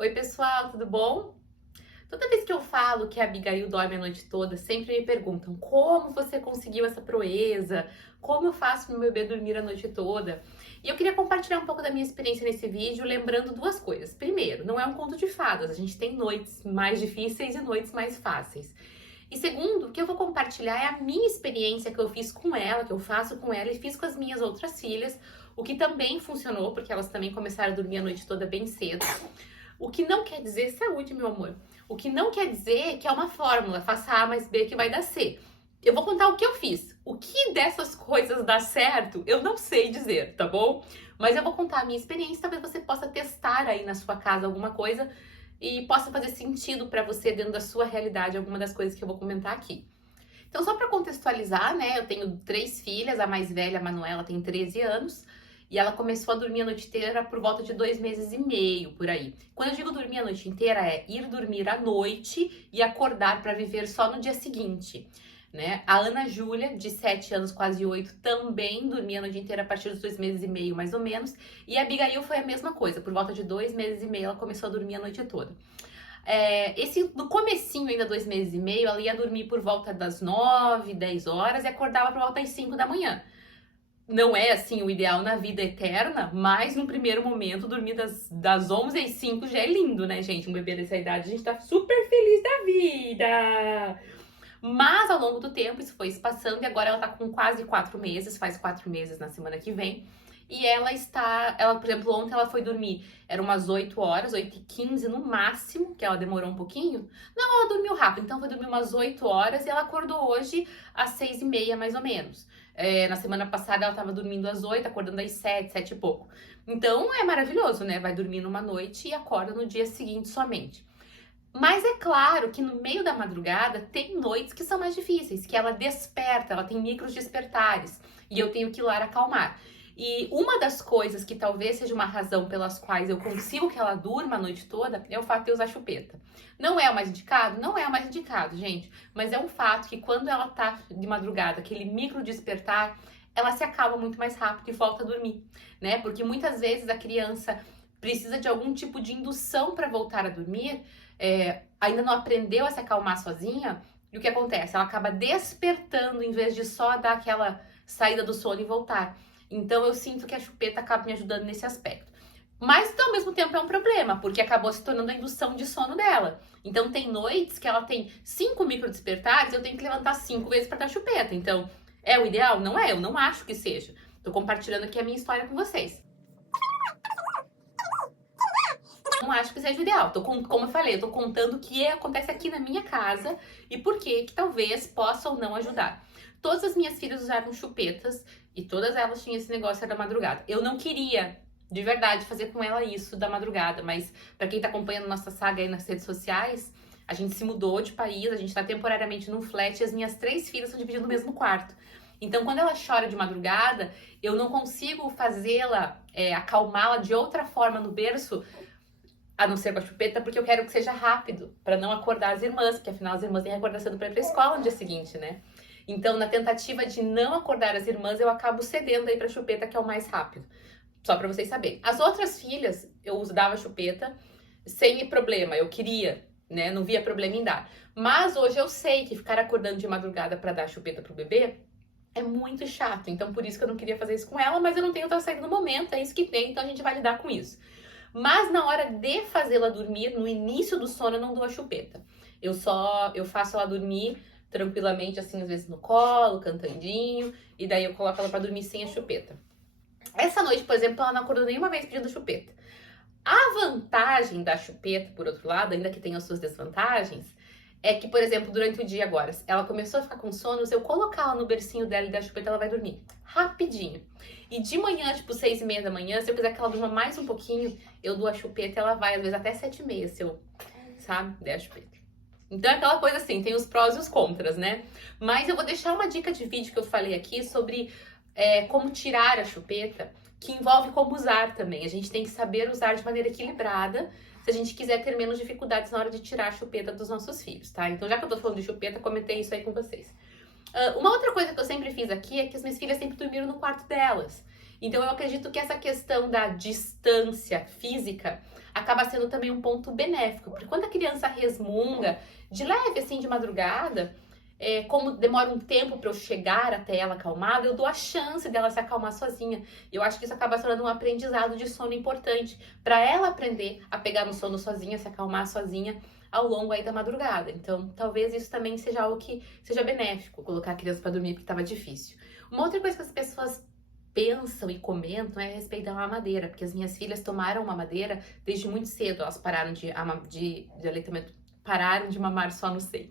Oi, pessoal, tudo bom? Toda vez que eu falo que a Abigail dorme a noite toda, sempre me perguntam como você conseguiu essa proeza, como eu faço para meu bebê dormir a noite toda. E eu queria compartilhar um pouco da minha experiência nesse vídeo, lembrando duas coisas. Primeiro, não é um conto de fadas, a gente tem noites mais difíceis e noites mais fáceis. E segundo, o que eu vou compartilhar é a minha experiência que eu fiz com ela, que eu faço com ela e fiz com as minhas outras filhas, o que também funcionou, porque elas também começaram a dormir a noite toda bem cedo. O que não quer dizer saúde, meu amor. O que não quer dizer que é uma fórmula, faça A mais B que vai dar C. Eu vou contar o que eu fiz. O que dessas coisas dá certo, eu não sei dizer, tá bom? Mas eu vou contar a minha experiência, talvez você possa testar aí na sua casa alguma coisa e possa fazer sentido para você dentro da sua realidade alguma das coisas que eu vou comentar aqui. Então, só para contextualizar, né? Eu tenho 3 filhas, a mais velha, a Manuela, tem 13 anos. E ela começou a dormir a noite inteira por volta de 2 meses e meio, por aí. Quando eu digo dormir a noite inteira, é ir dormir à noite e acordar para viver só no dia seguinte, né? A Ana Júlia, de 7 anos, quase 8, também dormia a noite inteira a partir dos 2 meses e meio, mais ou menos. E a Abigail foi a mesma coisa, por volta de 2 meses e meio ela começou a dormir a noite toda. No comecinho, ainda 2 meses e meio, ela ia dormir por volta das 9, 10 horas e acordava por volta das 5 da manhã. Não é assim o ideal na vida eterna, mas no primeiro momento, dormir das 11 às 5 já é lindo, né, gente? Um bebê dessa idade, a gente tá super feliz da vida. Mas ao longo do tempo, isso foi se passando e agora ela tá com quase 4 meses, faz 4 meses na semana que vem. E por exemplo, ontem ela foi dormir, eram umas 8 horas, 8h15 no máximo, que ela demorou um pouquinho. Não, ela dormiu rápido, então foi dormir umas 8 horas e ela acordou hoje às 6h30, mais ou menos. Na semana passada ela tava dormindo às 8, acordando às 7, 7 e pouco. Então é maravilhoso, né? Vai dormir numa noite e acorda no dia seguinte somente. Mas é claro que no meio da madrugada tem noites que são mais difíceis, que ela desperta, ela tem micros despertares e eu tenho que ir lá acalmar. E uma das coisas que talvez seja uma razão pelas quais eu consigo que ela durma a noite toda é o fato de eu usar chupeta. Não é o mais indicado? Não é o mais indicado, gente. Mas é um fato que quando ela tá de madrugada, aquele micro despertar, ela se acalma muito mais rápido e volta a dormir, né? Porque muitas vezes a criança precisa de algum tipo de indução para voltar a dormir, ainda não aprendeu a se acalmar sozinha, e o que acontece? Ela acaba despertando em vez de só dar aquela saída do sono e voltar. Então eu sinto que a chupeta acaba me ajudando nesse aspecto. Mas ao mesmo tempo é um problema, porque acabou se tornando a indução de sono dela. Então tem noites que ela tem 5 micro despertares, eu tenho que levantar 5 vezes para dar chupeta. Então, é o ideal? Não é, eu não acho que seja. Tô compartilhando aqui a minha história com vocês. Não acho que seja o ideal. Como eu falei, eu tô contando o que acontece aqui na minha casa e por que talvez possa ou não ajudar. Todas as minhas filhas usaram chupetas e todas elas tinham esse negócio da madrugada. Eu não queria, de verdade, fazer com ela isso da madrugada, mas para quem tá acompanhando nossa saga aí nas redes sociais, a gente se mudou de país, a gente tá temporariamente num flat e as minhas 3 filhas estão dividindo o mesmo quarto. Então, quando ela chora de madrugada, eu não consigo fazê-la, acalmá-la de outra forma no berço, a não ser com a chupeta, porque eu quero que seja rápido, para não acordar as irmãs, porque afinal as irmãs têm que acordar cedo para ir pra escola no dia seguinte, né? Então, na tentativa de não acordar as irmãs, eu acabo cedendo aí pra chupeta, que é o mais rápido. Só para vocês saberem. As outras filhas, eu dava chupeta sem problema, eu queria, né? Não via problema em dar. Mas hoje eu sei que ficar acordando de madrugada para dar chupeta pro bebê é muito chato. Então, por isso que eu não queria fazer isso com ela, mas eu não tenho outra saída no momento, é isso que tem, então a gente vai lidar com isso. Mas na hora de fazê-la dormir, no início do sono, eu não dou a chupeta. Eu faço ela dormir tranquilamente, assim, às vezes no colo, cantandinho, e daí eu coloco ela pra dormir sem a chupeta. Essa noite, por exemplo, ela não acordou nenhuma vez pedindo chupeta. A vantagem da chupeta, por outro lado, ainda que tenha as suas desvantagens, é que, por exemplo, durante o dia agora, ela começou a ficar com sono, se eu colocar ela no bercinho dela e dar chupeta, ela vai dormir rapidinho. E de manhã, tipo 6h30 da manhã, se eu quiser que ela durma mais um pouquinho, eu dou a chupeta e ela vai, às vezes até 7h30, se eu, sabe, der a chupeta. Então é aquela coisa assim, tem os prós e os contras, né? Mas eu vou deixar uma dica de vídeo que eu falei aqui sobre como tirar a chupeta, que envolve como usar também. A gente tem que saber usar de maneira equilibrada, se a gente quiser ter menos dificuldades na hora de tirar a chupeta dos nossos filhos, tá? Então, já que eu tô falando de chupeta, comentei isso aí com vocês. Uma outra coisa que eu sempre fiz aqui é que as minhas filhas sempre dormiram no quarto delas. Então eu acredito que essa questão da distância física acaba sendo também um ponto benéfico, porque quando a criança resmunga de leve, assim, de madrugada, como demora um tempo para eu chegar até ela acalmada, eu dou a chance dela se acalmar sozinha. Eu acho que isso acaba sendo um aprendizado de sono importante para ela aprender a pegar no sono sozinha, se acalmar sozinha ao longo aí da madrugada. Então, talvez isso também seja algo que seja benéfico, colocar a criança para dormir porque estava difícil. Uma outra coisa que as pessoas pensam e comentam é a respeito da mamadeira, porque as minhas filhas tomaram mamadeira desde muito cedo, elas pararam de aleitamento, pararam de mamar só no seio.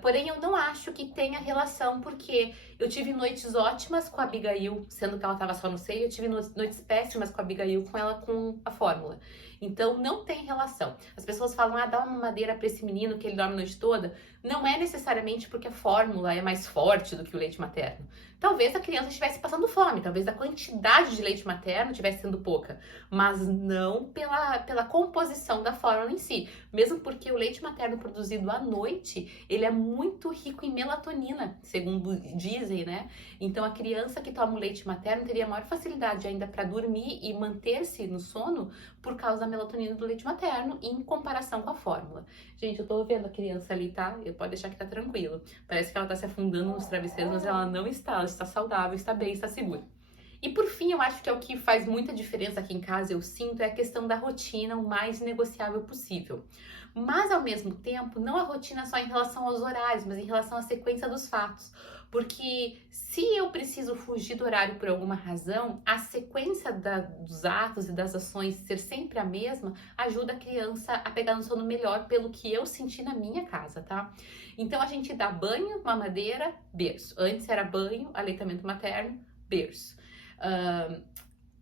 Porém, eu não acho que tenha relação, porque eu tive noites ótimas com a Abigail, sendo que ela estava só no seio, eu tive noites péssimas com a Abigail, com ela com a fórmula. Então, não tem relação. As pessoas falam, dá uma mamadeira para esse menino que ele dorme a noite toda. Não é necessariamente porque a fórmula é mais forte do que o leite materno. Talvez a criança estivesse passando fome, talvez a quantidade de leite materno estivesse sendo pouca, mas não pela composição da fórmula em si. Mesmo porque o leite materno produzido à noite, ele é muito rico em melatonina, segundo dizem, né? Então a criança que toma o leite materno teria maior facilidade ainda para dormir e manter-se no sono por causa da melatonina do leite materno em comparação com a fórmula. Gente, eu tô vendo a criança ali, tá? Pode deixar que tá tranquilo. Parece que ela tá se afundando nos travesseiros, mas ela não está. Ela está saudável, está bem, está segura. E por fim, eu acho que é o que faz muita diferença aqui em casa, eu sinto, é a questão da rotina o mais negociável possível. Mas, ao mesmo tempo, não a rotina só em relação aos horários, mas em relação à sequência dos fatos. Porque se eu preciso fugir do horário por alguma razão, a sequência dos atos e das ações ser sempre a mesma ajuda a criança a pegar no sono melhor, pelo que eu senti na minha casa, tá? Então, a gente dá banho, mamadeira, berço. Antes era banho, aleitamento materno, berço.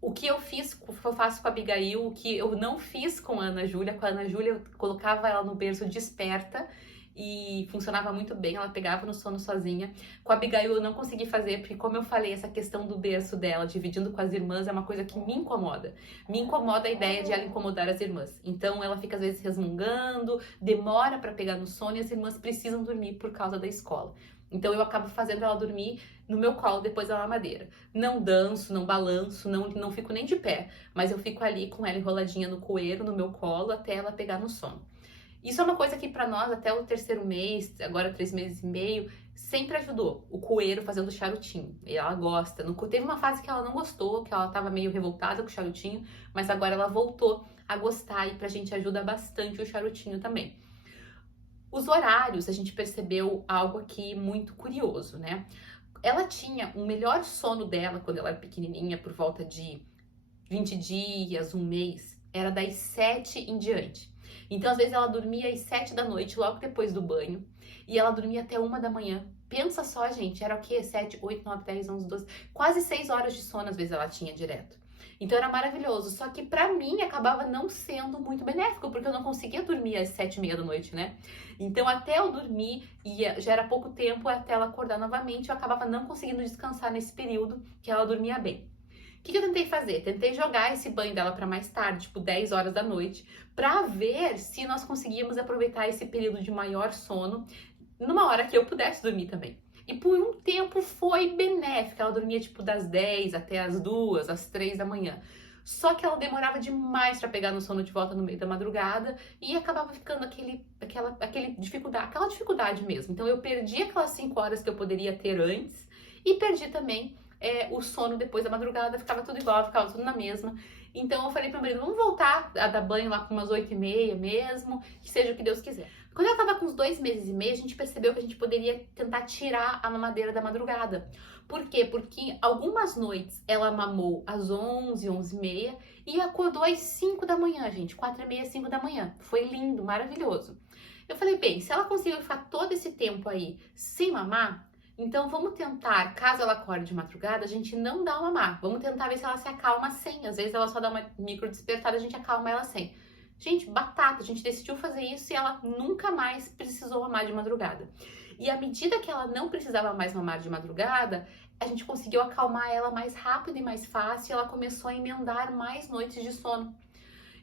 O que eu fiz, o que eu faço com a Abigail, o que eu não fiz com a Ana Júlia. Com a Ana Júlia, eu colocava ela no berço desperta e funcionava muito bem, ela pegava no sono sozinha. Com a Abigail eu não consegui fazer, porque como eu falei, essa questão do berço dela, dividindo com as irmãs, é uma coisa que me incomoda. Me incomoda a ideia de ela incomodar as irmãs. Então ela fica às vezes resmungando, demora para pegar no sono e as irmãs precisam dormir por causa da escola. Então eu acabo fazendo ela dormir no meu colo depois da mamadeira. Não danço, não balanço, não fico nem de pé, mas eu fico ali com ela enroladinha no coeiro, no meu colo, até ela pegar no sono. Isso é uma coisa que pra nós, até o terceiro mês, agora 3 meses e meio, sempre ajudou. O coeiro fazendo charutinho. E ela gosta. Teve uma fase que ela não gostou, que ela tava meio revoltada com o charutinho, mas agora ela voltou a gostar e pra gente ajuda bastante o charutinho também. Os horários, a gente percebeu algo aqui muito curioso, né? Ela tinha o melhor sono dela quando ela era pequenininha, por volta de 20 dias, um mês, era das 7 em diante. Então, às vezes, ela dormia às 7 da noite, logo depois do banho, e ela dormia até 1 da manhã. Pensa só, gente, era o quê? 7, 8, 9, 10, 11, 12, quase 6 horas de sono, às vezes, ela tinha direto. Então era maravilhoso, só que pra mim acabava não sendo muito benéfico, porque eu não conseguia dormir às 7h30 da noite, né? Então até eu dormir, já era pouco tempo, até ela acordar novamente, eu acabava não conseguindo descansar nesse período que ela dormia bem. O que eu tentei fazer? Tentei jogar esse banho dela para mais tarde, tipo 10 horas da noite, para ver se nós conseguíamos aproveitar esse período de maior sono numa hora que eu pudesse dormir também. E por um tempo foi benéfica, ela dormia tipo das 10 até as 2, às 3 da manhã. Só que ela demorava demais para pegar no sono de volta no meio da madrugada e acabava ficando aquela dificuldade mesmo. Então eu perdi aquelas 5 horas que eu poderia ter antes e perdi também o sono depois da madrugada, ficava tudo igual, ficava tudo na mesma. Então eu falei pro meu marido, vamos voltar a dar banho lá com umas 8h30 mesmo, que seja o que Deus quiser. Quando ela tava com uns 2 meses e meio, a gente percebeu que a gente poderia tentar tirar a mamadeira da madrugada. Por quê? Porque algumas noites ela mamou às 11, 11h30 e acordou às 5 da manhã, gente, 4h30, 5 da manhã. Foi lindo, maravilhoso. Eu falei, bem, se ela conseguiu ficar todo esse tempo aí sem mamar, então vamos tentar, caso ela acorde de madrugada, a gente não dá uma mamar. Vamos tentar ver se ela se acalma sem. Às vezes ela só dá uma micro despertada, a gente acalma ela sem. Gente, batata, a gente decidiu fazer isso e ela nunca mais precisou mamar de madrugada. E à medida que ela não precisava mais mamar de madrugada, a gente conseguiu acalmar ela mais rápido e mais fácil e ela começou a emendar mais noites de sono.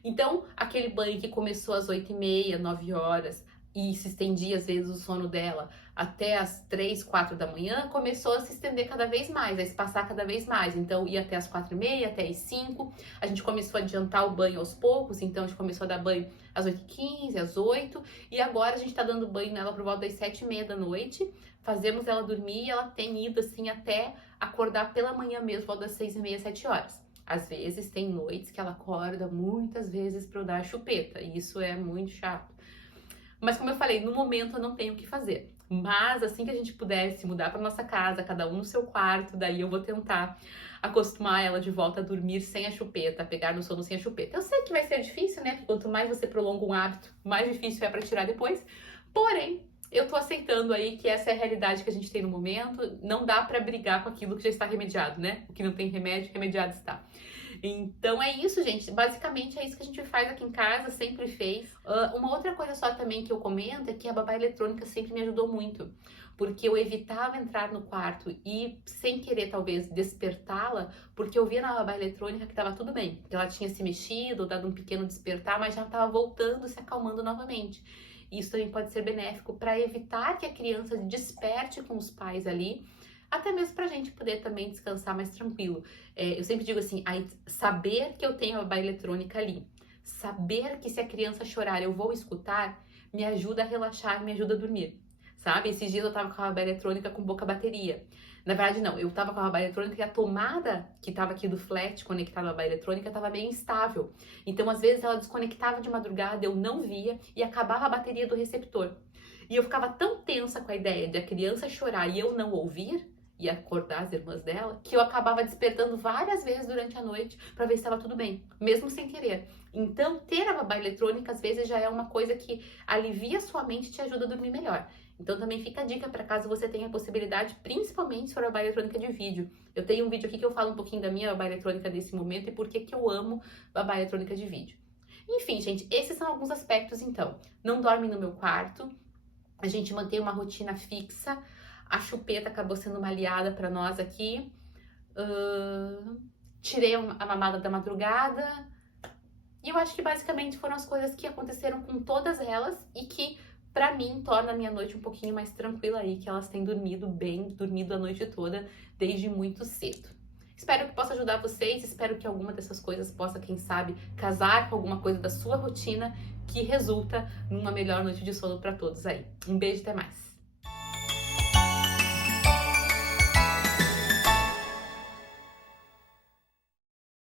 Então, aquele banho que começou às 8h30, 9 horas, e se estendia às vezes o sono dela até as 3, 4 da manhã, começou a se estender cada vez mais, a espaçar cada vez mais. Então ia até as 4h30, até as 5. A gente começou a adiantar o banho aos poucos, então a gente começou a dar banho às 8h15, às 8, e agora a gente tá dando banho nela por volta das 7h30 da noite. Fazemos ela dormir e ela tem ido assim até acordar pela manhã mesmo, volta das 6h30, 7 horas. Às vezes tem noites que ela acorda muitas vezes para eu dar a chupeta, e isso é muito chato. Mas como eu falei, no momento eu não tenho o que fazer. Mas assim que a gente puder se mudar para nossa casa, cada um no seu quarto, daí eu vou tentar acostumar ela de volta a dormir sem a chupeta, a pegar no sono sem a chupeta. Eu sei que vai ser difícil, né? Porque quanto mais você prolonga um hábito, mais difícil é para tirar depois. Porém, eu tô aceitando aí que essa é a realidade que a gente tem no momento. Não dá para brigar com aquilo que já está remediado, né? O que não tem remédio, remediado está. Então é isso, gente. Basicamente é isso que a gente faz aqui em casa, sempre fez. Uma outra coisa só também que eu comento é que a babá eletrônica sempre me ajudou muito. Porque eu evitava entrar no quarto e, sem querer, talvez, despertá-la, porque eu via na babá eletrônica que estava tudo bem. Que ela tinha se mexido, dado um pequeno despertar, mas já estava voltando, se acalmando novamente. Isso também pode ser benéfico para evitar que a criança desperte com os pais ali, até mesmo pra gente poder também descansar mais tranquilo. Eu sempre digo assim, saber que eu tenho a babá eletrônica ali, saber que se a criança chorar eu vou escutar, me ajuda a relaxar, me ajuda a dormir, sabe? Esses dias eu tava com a babá eletrônica com pouca bateria. Na verdade, não, eu tava com a babá eletrônica e a tomada que tava aqui do flat conectada à babá eletrônica tava bem instável. Então, às vezes, ela desconectava de madrugada, eu não via e acabava a bateria do receptor. E eu ficava tão tensa com a ideia de a criança chorar e eu não ouvir, e acordar as irmãs dela, que eu acabava despertando várias vezes durante a noite para ver se estava tudo bem, mesmo sem querer. Então, ter a babá eletrônica às vezes já é uma coisa que alivia a sua mente e te ajuda a dormir melhor. Então também fica a dica para caso você tenha a possibilidade, principalmente se for a babá eletrônica de vídeo. Eu tenho um vídeo aqui que eu falo um pouquinho da minha babá eletrônica nesse momento e por que que eu amo babá eletrônica de vídeo. Enfim, gente, esses são alguns aspectos então. Não dorme no meu quarto, a gente mantém uma rotina fixa. A chupeta acabou sendo uma aliada para nós aqui. Tirei a mamada da madrugada. E eu acho que basicamente foram as coisas que aconteceram com todas elas e que, pra mim, torna a minha noite um pouquinho mais tranquila aí, que elas têm dormido bem, dormido a noite toda, desde muito cedo. Espero que possa ajudar vocês, espero que alguma dessas coisas possa, quem sabe, casar com alguma coisa da sua rotina que resulta numa melhor noite de sono para todos aí. Um beijo, até mais!